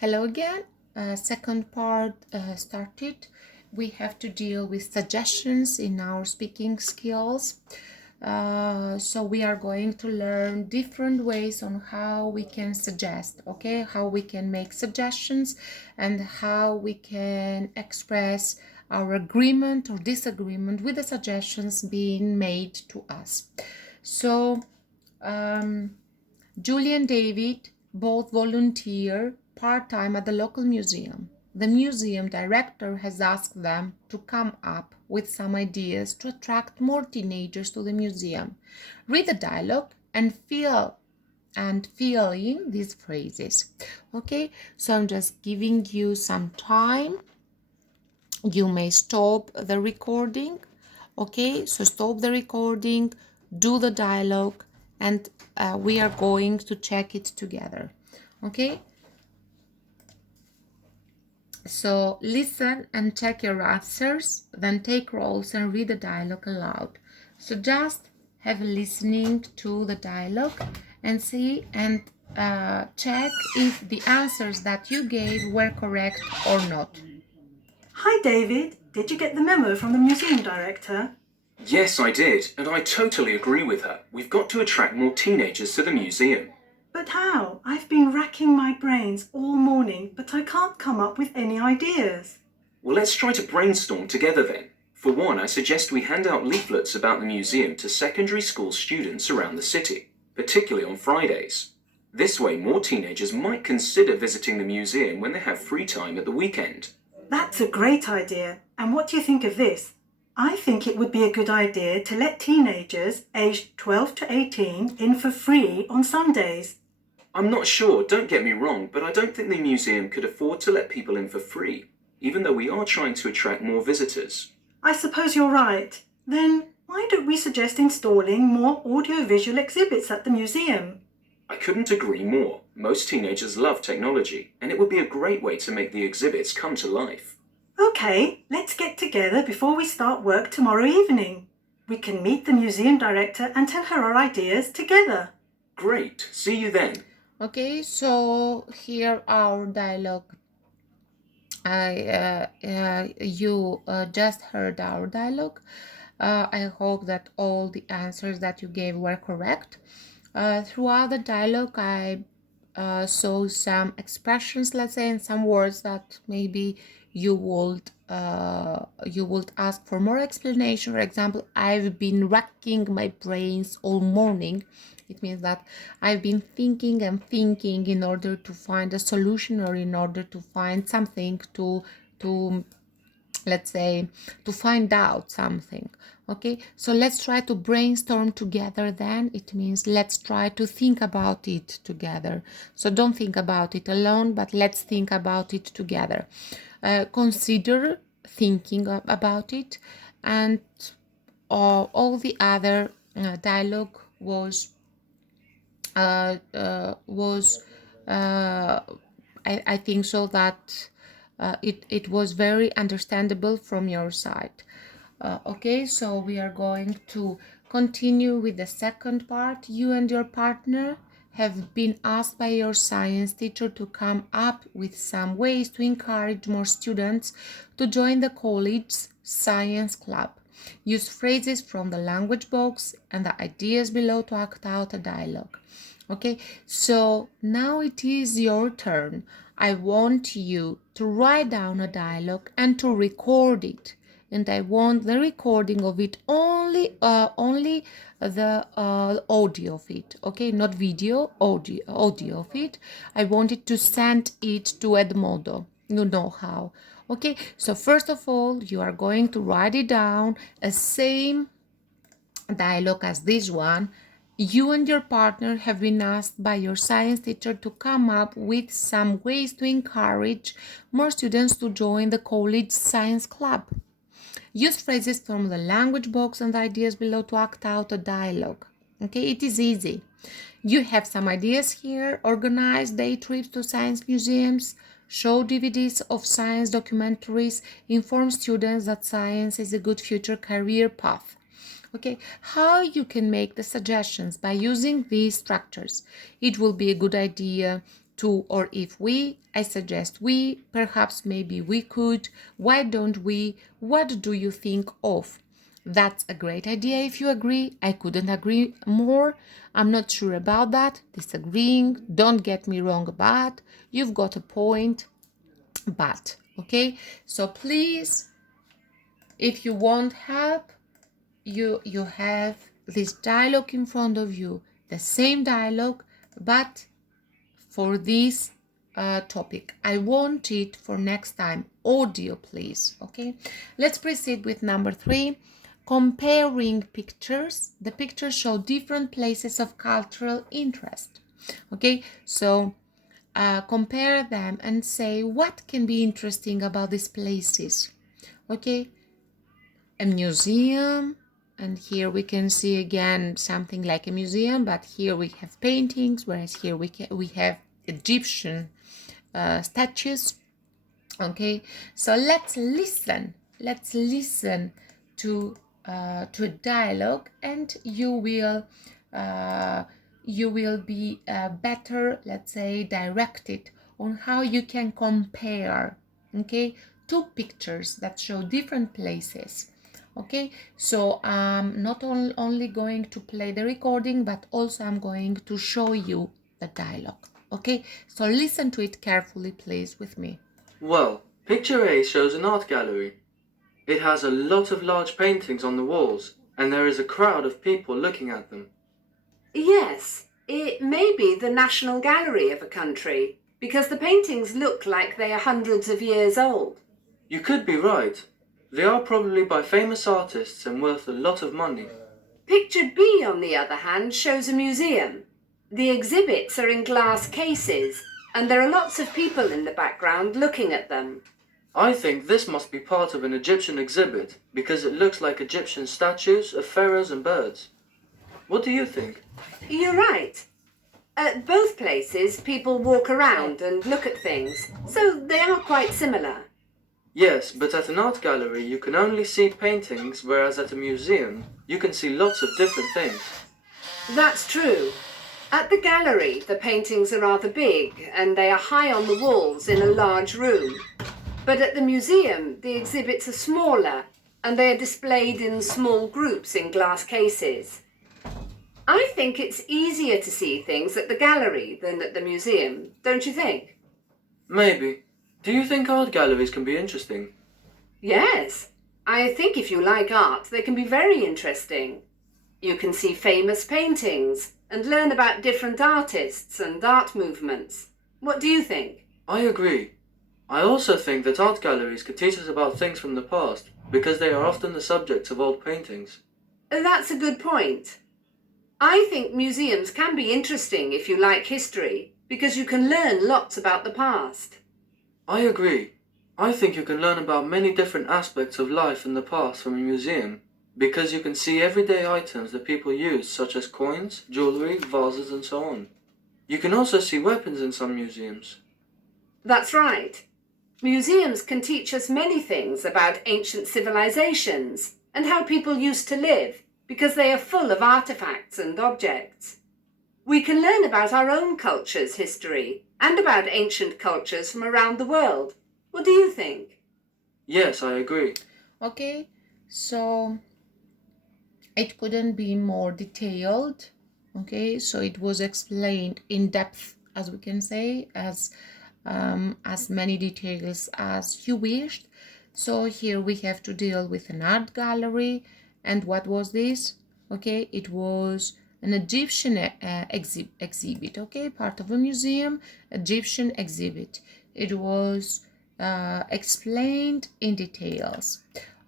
Hello again. Second part started. We have to deal with suggestions in our speaking skills. So we are going to learn different ways on how we can suggest, okay? How we can make suggestions and how we can express our agreement or disagreement with the suggestions being made to us. So Julie and David both volunteer part-time at the local museum. The museum director has asked them to come up with some ideas to attract more teenagers to the museum. Read the dialogue and fill in these phrases. Okay, so I'm just giving you some time. You may stop the recording. Okay, so stop the recording, do the dialogue, and we are going to check it together. Okay, so listen and check your answers, then take roles and read the dialogue aloud. So just have a listening to the dialogue and see and check if the answers that you gave were correct or not. Hi, David. Did you get the memo from the museum director? Yes, I did, and I totally agree with her. We've got to attract more teenagers to the museum. But how? I've been racking my brains all morning, but I can't come up with any ideas. Well, let's try to brainstorm together then. For one, I suggest we hand out leaflets about the museum to secondary school students around the city, particularly on Fridays. This way, more teenagers might consider visiting the museum when they have free time at the weekend. That's a great idea. And what do you think of this? I think it would be a good idea to let teenagers aged 12 to 18 in for free on Sundays. I'm not sure, don't get me wrong, but I don't think the museum could afford to let people in for free, even though we are trying to attract more visitors. I suppose you're right. Then why don't we suggest installing more audiovisual exhibits at the museum? I couldn't agree more. Most teenagers love technology, and it would be a great way to make the exhibits come to life. Okay, let's get together before we start work tomorrow evening. We can meet the museum director and tell her our ideas together. Great, see you then. Okay, so here our dialogue. You just heard our dialogue. I hope that all the answers that you gave were correct. Throughout the dialogue, I saw some expressions, let's say, and some words that maybe you would ask for more explanation. For example, I've been racking my brains all morning. It means that I've been thinking and thinking in order to find a solution or in order to find something to let's say to find out something. Okay, so let's try to brainstorm together. Then it means let's try to think about it together. So don't think about it alone, but let's think about it together. Consider thinking about it, and all the other dialogue was I think so that it was very understandable from your side. Okay, so we are going to continue with the second part. You and your partner have been asked by your science teacher to come up with some ways to encourage more students to join the college's science club. Use phrases from the language box and the ideas below to act out a dialogue. Okay, so now it is your turn. I want you to write down a dialogue and to record it. And I want the recording of it only the audio of it. Okay, not video, audio of it. I wanted to send it to Edmodo. You know how. Okay, so first of all, you are going to write it down, a same dialogue as this one. You and your partner have been asked by your science teacher to come up with some ways to encourage more students to join the college science club. Use phrases from the language box and the ideas below to act out a dialogue. Okay, it is easy. You have some ideas here. Organize day trips to science museums, show DVDs of science documentaries, inform students that science is a good future career path. Okay, how you can make the suggestions by using these structures. It will be a good idea to, or if we, I suggest we, perhaps maybe we could, why don't we, what do you think of? That's a great idea if you agree. I couldn't agree more. I'm not sure about that. Disagreeing, don't get me wrong about, you've got a point, but okay. So please, if you want help, you have this dialogue in front of you, the same dialogue, but for this topic. I want it for next time, audio please. Okay, let's proceed with number 3. Comparing pictures. The pictures show different places of cultural interest. Okay, so compare them and say what can be interesting about these places. Okay, a museum, and here we can see again something like a museum, but here we have paintings, whereas here we have Egyptian statues. Okay, so let's listen to a dialogue, and you will be better, let's say, directed on how you can compare, okay, two pictures that show different places. Okay, so I'm not only going to play the recording, but also I'm going to show you the dialogue. Okay, so listen to it carefully, please, with me. Well, picture A shows an art gallery. It has a lot of large paintings on the walls, and there is a crowd of people looking at them. Yes, it may be the National Gallery of a country, because the paintings look like they are hundreds of years old. You could be right. They are probably by famous artists and worth a lot of money. Picture B, on the other hand, shows a museum. The exhibits are in glass cases, and there are lots of people in the background looking at them. I think this must be part of an Egyptian exhibit, because it looks like Egyptian statues of pharaohs and birds. What do you think? You're right. At both places, people walk around and look at things, so they are quite similar. Yes, but at an art gallery you can only see paintings, whereas at a museum you can see lots of different things. That's true. At the gallery, the paintings are rather big, and they are high on the walls in a large room. But at the museum, the exhibits are smaller, and they are displayed in small groups in glass cases. I think it's easier to see things at the gallery than at the museum, don't you think? Maybe. Do you think art galleries can be interesting? Yes. I think if you like art, they can be very interesting. You can see famous paintings and learn about different artists and art movements. What do you think? I agree. I also think that art galleries could teach us about things from the past, because they are often the subjects of old paintings. That's a good point. I think museums can be interesting if you like history, because you can learn lots about the past. I agree. I think you can learn about many different aspects of life in the past from a museum, because you can see everyday items that people use, such as coins, jewellery, vases and so on. You can also see weapons in some museums. That's right. Museums can teach us many things about ancient civilizations and how people used to live, because they are full of artifacts and objects. We can learn about our own culture's history and about ancient cultures from around the world. What do you think? Yes, I agree. Okay, so it couldn't be more detailed. Okay, so it was explained in depth, as we can say, as many details as you wished. So here we have to deal with an art gallery. And what was this? Okay, it was an Egyptian exhibit, okay, part of a museum, Egyptian exhibit. It was explained in details.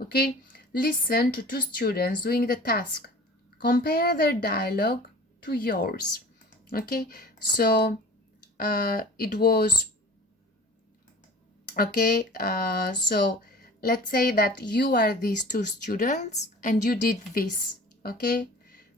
Okay, listen to two students doing the task. Compare their dialogue to yours. Okay, so it was, okay, so let's say that you are these two students and you did this. Okay,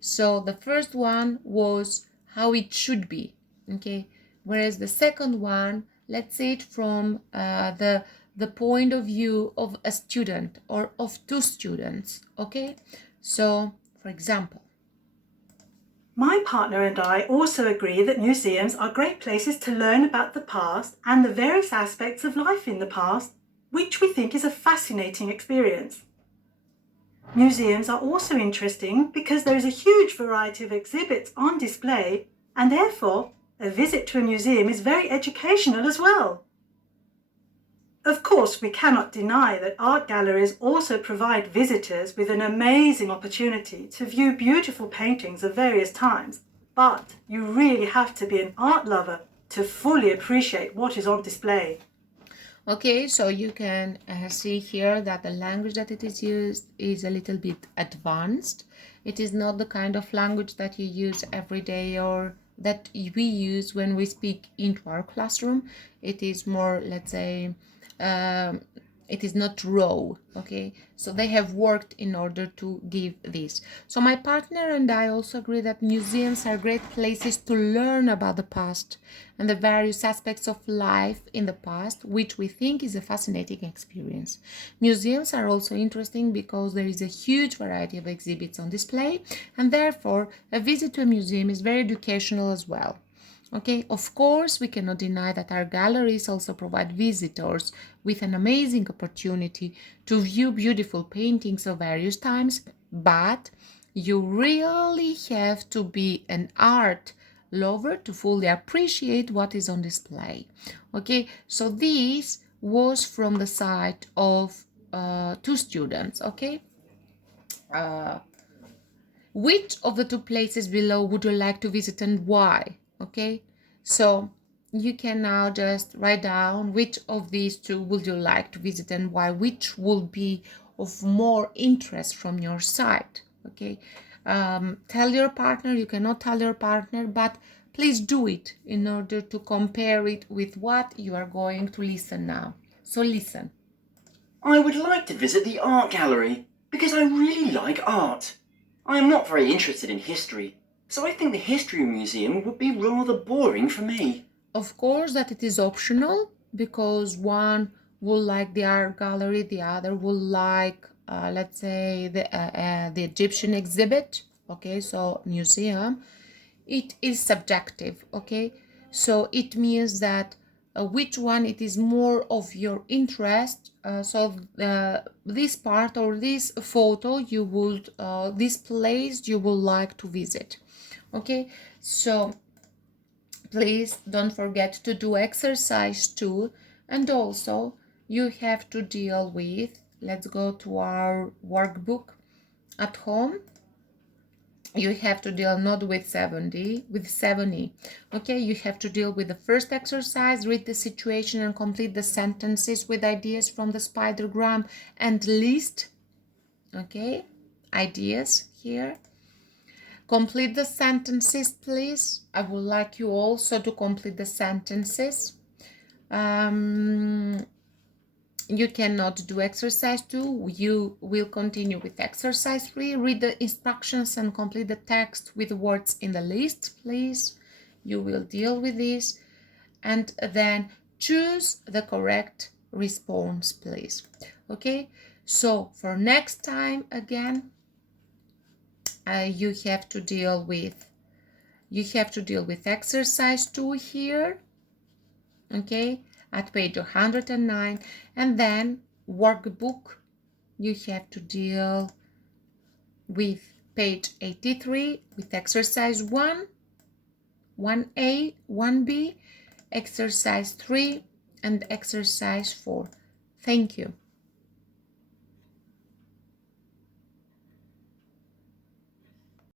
so the first one was how it should be, okay, whereas the second one, let's say it from the point of view of a student or of two students. Okay, so for example, My partner and I also agree that museums are great places to learn about the past and the various aspects of life in the past, which we think is a fascinating experience. Museums are also interesting because there is a huge variety of exhibits on display, and therefore a visit to a museum is very educational as well. Of course, we cannot deny that art galleries also provide visitors with an amazing opportunity to view beautiful paintings of various times, but you really have to be an art lover to fully appreciate what is on display. Okay, so you can see here that the language that it is used is a little bit advanced. It is not the kind of language that you use every day or that we use when we speak into our classroom. It is more, let's say, it is not raw. Okay, so they have worked in order to give this. So my partner and I also agree that museums are great places to learn about the past and the various aspects of life in the past, which we think is a fascinating experience. Museums are also interesting because there is a huge variety of exhibits on display, and therefore a visit to a museum is very educational as well. Okay, of course, we cannot deny that our galleries also provide visitors with an amazing opportunity to view beautiful paintings of various times, but you really have to be an art lover to fully appreciate what is on display. Okay, so this was from the side of two students. Okay, which of the two places below would you like to visit and why? Okay, so you can now just write down which of these two would you like to visit and why, which will be of more interest from your side. Okay, tell your partner, you cannot tell your partner, but please do it in order to compare it with what you are going to listen now. So listen. I would like to visit the art gallery because I really like art. I am not very interested in history, so I think the history museum would be rather boring for me. Of course that it is optional because one will like the art gallery, the other will like, let's say, the Egyptian exhibit. Okay, so museum. It is subjective. Okay, so it means that which one it is more of your interest. So this part or this photo you would, this place you would like to visit. Okay, so please don't forget to do exercise 2, and also you have to deal with, let's go to our workbook at home. You have to deal not with 7D, with 7E. Okay, you have to deal with the first exercise, read the situation and complete the sentences with ideas from the spidergram and list. Okay, ideas here. Complete the sentences, please. I would like you also to complete the sentences. You cannot do exercise 2. You will continue with exercise 3. Read the instructions and complete the text with words in the list, please. You will deal with this. And then choose the correct response, please. Okay, so for next time again, you have to deal with exercise 2 here. Okay, at page 109, and then workbook you have to deal with page 83 with exercise 1, 1A, 1B, exercise 3 and exercise 4. Thank you.